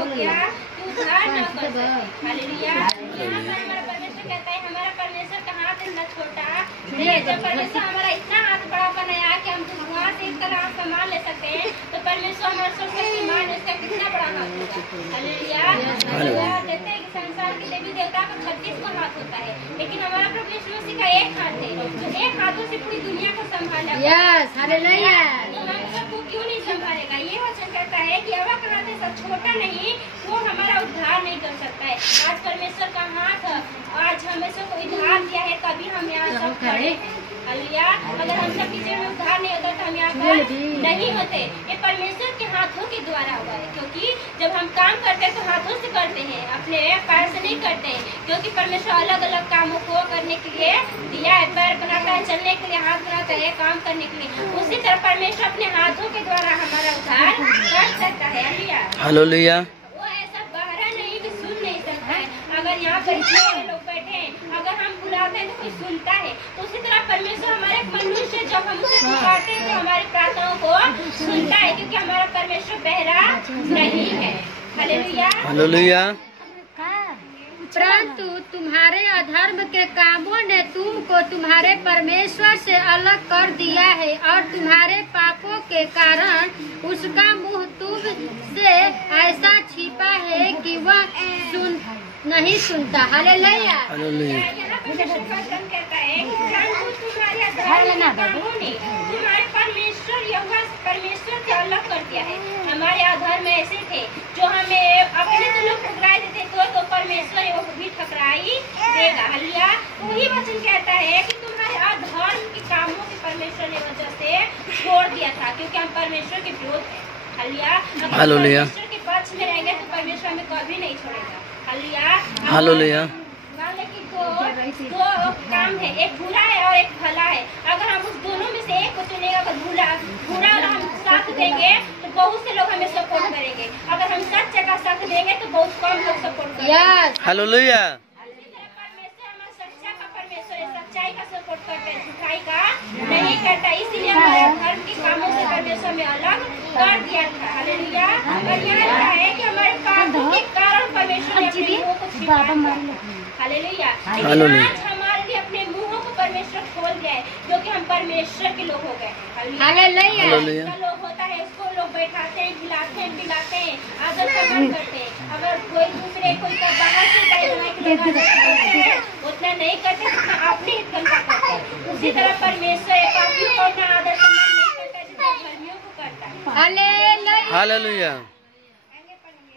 हो गया कि उद्धार न कर सके। हालेलुया। हमारा परमेश्वर कहता है हमारा परमेश्वर का हाथ इतना छोटा नहीं। जब परमेश्वर हमारा इतना हाथ बड़ा बनाया कि हम वहाँ से इतना हाथ संभाल ले सकते हैं, तो परमेश्वर हमारा सर्वशक्तिमान है, उसका कितना बड़ा हाथ होगा। हालेलुया। कहते हैं कि संसार के देवी देवता का 36 को हाथ होता है, लेकिन हमारा प्रभु यीशु मसीह का एक हाथ है, जो एक हाथों से पूरी दुनिया को संभाला। हालेलुया। हम सबको क्यों नहीं संभालेगा? ये वचन कहता है कि हवा का हाथ ऐसा छोटा नहीं, वो हमारा उद्धार नहीं कर सकता है। आज परमेश्वर का हाथ आज हमेशा को उद्धार दिया है, तभी हम यहाँ सब खड़े हैं। हालेलुया। अगर हम सब जीवन में उद्धार नहीं होता तो हम यहाँ पर नहीं होते। ये परमेश्वर के हाथों के द्वारा हुआ है, क्योंकि जब हम काम करते हैं तो हाथों से करते हैं, अपने पैर से नहीं करते हैं, क्योंकि परमेश्वर अलग अलग कामों को करने के लिए दिया है। पैर बनाता है चलने के लिए, हाथ बनाता है काम करने के लिए। उसी तरह परमेश्वर अपने हाथों के द्वारा हमारा उद्धार कर सकता है। हालेलुया। वो ऐसा बहरा नहीं कि सुन नहीं सकता है। अगर यहाँ पर इतने लोग बैठे हैं, अगर हम बुलाते हैं तो कोई सुनता है, तो उसी तरह परमेश्वर हमारे मनुष्य जब हम उसे पुकारते हैं तो हमारी प्रार्थनाओं को सुनता है, क्योंकि हमारा परमेश्वर बहरा नहीं है। हालेलुया। परंतु तुम्हारे अधर्म के कामों ने तुमको तुम्हारे परमेश्वर से अलग कर दिया है, और तुम्हारे पापों के कारण उसका मुंह तुम से ऐसा छिपा है कि वह नहीं सुनता। हालेलुया। हालेलुया। तुम्हारे परमेश्वर से अलग कर दिया है। हमारे अधर्म ऐसे थे जो हमें अपने तो लोग ठुकराए देते, तो परमेश्वर वो भी ठुकराई देगा। हालेलुया। वही वचन कहता है कि तुम्हारे अधर्म के कामों के परमेश्वर ने वजह से छोड़ दिया था, क्योंकि हम परमेश्वर के विरोध हैं। हालेलुया। परमेश्वर के पक्ष में रहेंगे तो परमेश्वर हमें कभी नहीं छोड़ेगा। हालेलुया। मान लें कि दो काम है, एक बुरा है और एक भला है। अगर हम उस दोनों में से एक को चुनेंगे, अगर बुरा हम साथ देंगे तो बहुत से लोग हमें सपोर्ट करेंगे, अगर हम सच्चे का साथ देंगे तो बहुत कम लोग सपोर्ट करेंगे। हालेलुया। परमेश्वर हमारा सच्चा का परमेश्वर है, सच्चाई का सपोर्ट करता है, झूठाई का नहीं करता। इसीलिए हमारे धर्म के कामों से परमेश्वर में अलग कर दिया था। हालेलुया। और यहाँ लिखा है कि हमारे पापों के कारण परमेश्वर ने अपने मुंह को छिपाया। हालेलुया। हालेलुया। आज हमारे लिए अपने मुंहों को परमेश्वर खोल दिया है, क्योंकि हम परमेश्वर के लोग हो गए। हालेलुया। लोग होता है उसको लोग बैठाते हैं, खिलाते हैं, पिलाते हैं, आदर सम्मान करते हैं। अगर कोई दूसरे कोई का बाहर से उतना नहीं करते, उतना अपने हित करते हैं। उसी तरह परमेश्वर पापियों को उतना आदर सम्मान नहीं करता जितना धर्मियों को करता है। हालेलुया।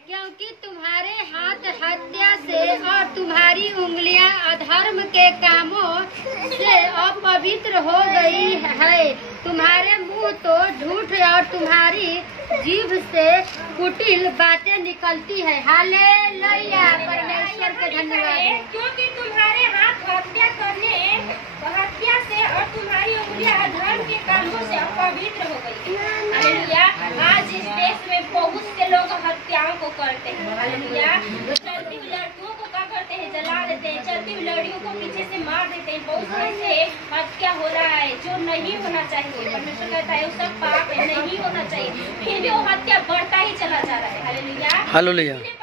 क्योंकि तुम्हारे हाथ हत्या से और तुम्हारी उंगलियां अधर्म के कामों से अपवित्र हो गई है। तुम्हारे मुंह तो झूठ और तुम्हारी जीभ से कुटिल बातें निकलती है। हालेलुया। परमेश्वर के धन्यवाद। क्योंकि तुम्हारे हाथ हत्या से और तुम्हारी उंगलियां अधर्म के कामों से अपवित्र हो गई। हालेलुया। आज इस देश में बहुत से लोग हत्याओं को करते हैं। हालेलुया। चलती हुई लड़कियों को क्या करते हैं? जला देते हैं। चलती हुई लड़कियों को पीछे से मार देते हैं। बहुत से हत्या हो रहा है जो नहीं होना चाहिए। परमेश्वर कहता है वो सब पाप है, नहीं होना चाहिए, फिर भी वो हत्या बढ़ता ही चला जा रहा है। हालेलुया।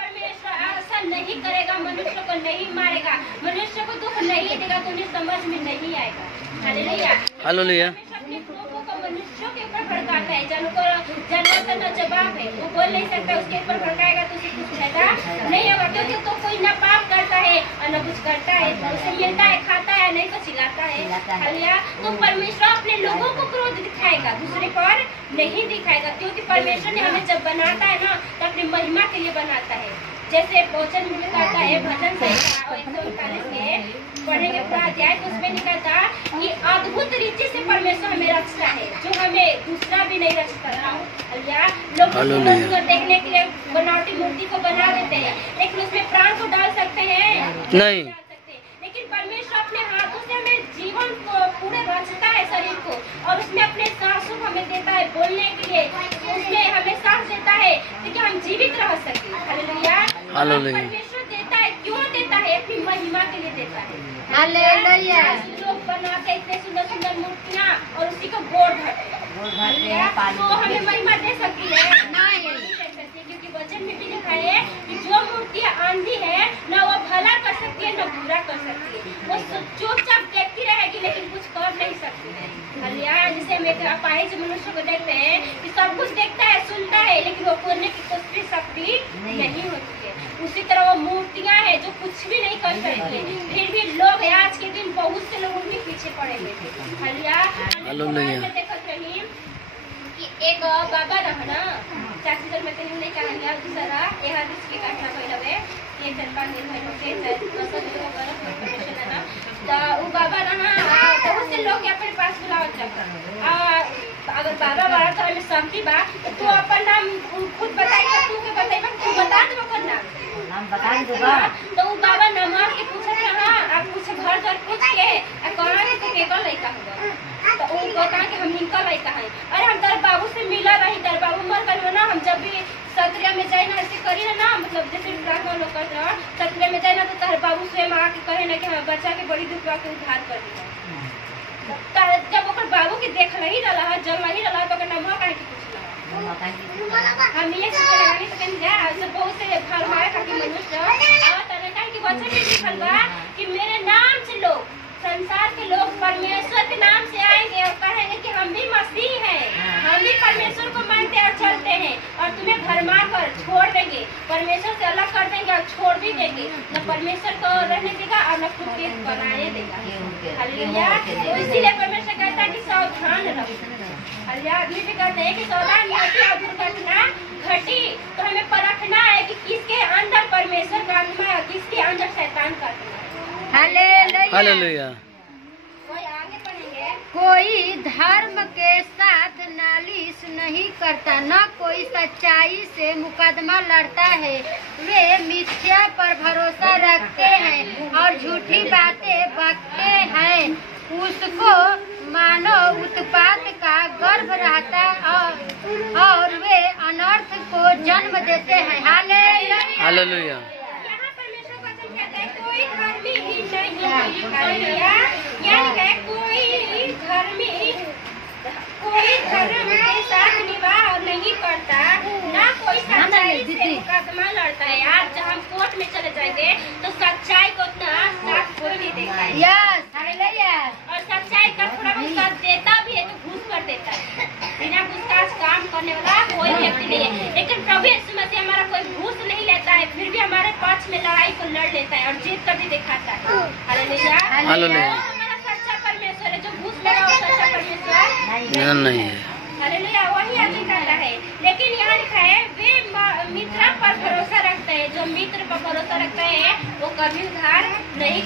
परमेश्वर ऐसा नहीं करेगा, मनुष्य को नहीं मारेगा, मनुष्य को दुख नहीं देगा तो उन्हें समझ में नहीं आएगा। हालेलुया। अपने लोगों को मनुष्यों के ऊपर भड़काता है। जानवर का न जवाब है, वो बोल नहीं सकता, उसके ऊपर भड़काएगा तो उसे कुछ फायदा नहीं होगा, क्योंकि तो कोई न पाप करता है और न कुछ करता है, उसे मिलता है, खाता है, नहीं तो चिल्लाता है। हालेलुया। तो परमेश्वर अपने लोगों को क्रोध दिखाएगा, दूसरे पर नहीं दिखाएगा, क्योंकि परमेश्वर ने हमें जब बनाता है ना तो अपनी महिमा के लिए बनाता है। जैसे वचन में कहता है भजन संहिता 139 में पढ़ेंगे पूरा अध्याय, तो उसमें लिखा था कि अद्भुत रीति से परमेश्वर हमें रचता है, जो हमें दूसरा भी नहीं रचता था। लोग देखने के लिए बनावटी मूर्ति को बना देते हैं, लेकिन उसमें प्राण को डाल सकते हैं नहीं। लेकिन परमेश्वर अपने हाथों से हमें जीवन को पूरे रचता है, शरीर को, और उसमें अपने सांसों को हमें देता है बोलने के लिए, उसमें हमें सांस देता है ताकि हम जीवित रह सके। हालेलुया। परमेश्वर देता है, क्यों देता है? अपनी महिमा के लिए देता है। हालेलुया। लोग बनाते इतने सुंदर सुंदर मूर्तियाँ और उसी को गोड़ धरते, तो हमें महिमा दे सकती है? नहीं दे सकती, क्योंकि वचन में भी लिखा है है, लेकिन वो खोलने की कोई शक्ति नहीं होती है। उसी तरह वो मूर्तियां हैं जो कुछ भी नहीं कर सकती, फिर भी लोग आज के दिन बहुत से लोग उनके पीछे पड़े हुए थे। हालेलुया। देखत रही कि एक बाबा रहा ना, चाची घर में कहीं नहीं कहानी दूसरा यहाँ के काटना पहले एक जन पान दिन में होते ना, तो वो बाबा रहा बहुत से लोग अपने पास बुलावत रखा। अगर बाबा बड़ा तरह में शक्ति बा तो तू अपन नाम खुद बताई, तू के बताई, तू बता दे अपन नाम बता दूंगा। तो वो बाबा नमक के पूछत रहा, आप कुछ घर घर पूछ के कहा कि तू केकर लइका होगा, तो वो बता कि हम इनका लइका है। अरे हम तार बाबू से मिला रही, तार बाबू मर गए ना, हम जब भी सत्रिया में जाए ना ऐसे करी ना, मतलब जैसे लोग करते हैं सत्रिया में जाए ना, तो तार बाबू स्वयं आके कहे ना कि हाँ बच्चा के बड़ी दुख के उद्धार कर दिया। जब ओकर बाबू के देख नहीं रहा, जल नहीं रहा, तो नमक काहे के पूछला हम ये सोच रहे हैं कि जा सब बहुत से फरमाए खातिर मनुष्य और तने काहे कि वचन में लिखल बा कि मेरे नाम से लोग, संसार के लोग परमेश्वर के नाम से आएंगे और कहेंगे कि हम भी मसीह हैं, हम भी परमेश्वर को मानते और चलते हैं, और तुम्हें भरमा कर छोड़ देंगे, परमेश्वर से अलग कर देंगे और छोड़ भी देंगे, न परमेश्वर को रहने देगा और न खुद के बनाने देगा। हालेलुया। तो इसीलिए परमेश्वर कहता है कि सावधान रहो। हालेलुया। आदमी भी कहते हैं कि सावधान रहो, दुर्घटना घटी तो हमें परखना है कि किसके अंदर परमेश्वर का आत्मा है, किसके अंदर शैतान का आत्मा है। हालेलुया। कोई धर्म के साथ नालिश नहीं करता, न कोई सच्चाई से मुकदमा लड़ता है, वे मिथ्या पर भरोसा रखते हैं और झूठी बातें बकते हैं। उसको मानव उत्पात का गर्भ रहता और वे अनर्थ को जन्म देते हैं। हालेलुया। कोई धर्मी ही नहीं, यानी कोई धर्म के साथ निवाह नहीं करता, ना कोई सच्चाई से मुकदमा लड़ता है। यार जब हम कोर्ट में चले जाएंगे तो सच्चाई को उतना साथ कोई नहीं देगा। और सच्चाई का थोड़ा बहुत साथ देता भी है तो घूस कर देता है, बिना घूस का काम करने वाला कोई व्यक्ति नहीं है। लेकिन प्रभु यीशु मसीह हमारा कोई घूस नहीं लेता है, फिर भी हमारे पक्ष में लड़ाई को लड़ लेता है और जीत कर भी दिखाता है। हालेलुया। हमारा सच्चा परमेश्वर है, जो घूस लेगा वो सच्चा परमेश्वर नहीं है। हालेलुया। वही आदमी कहता है। लेकिन यहाँ लिखा है वे मित्र पर भरोसा रखते हैं, जो मित्र पर भरोसा रखते हैं वो कभी उधार नहीं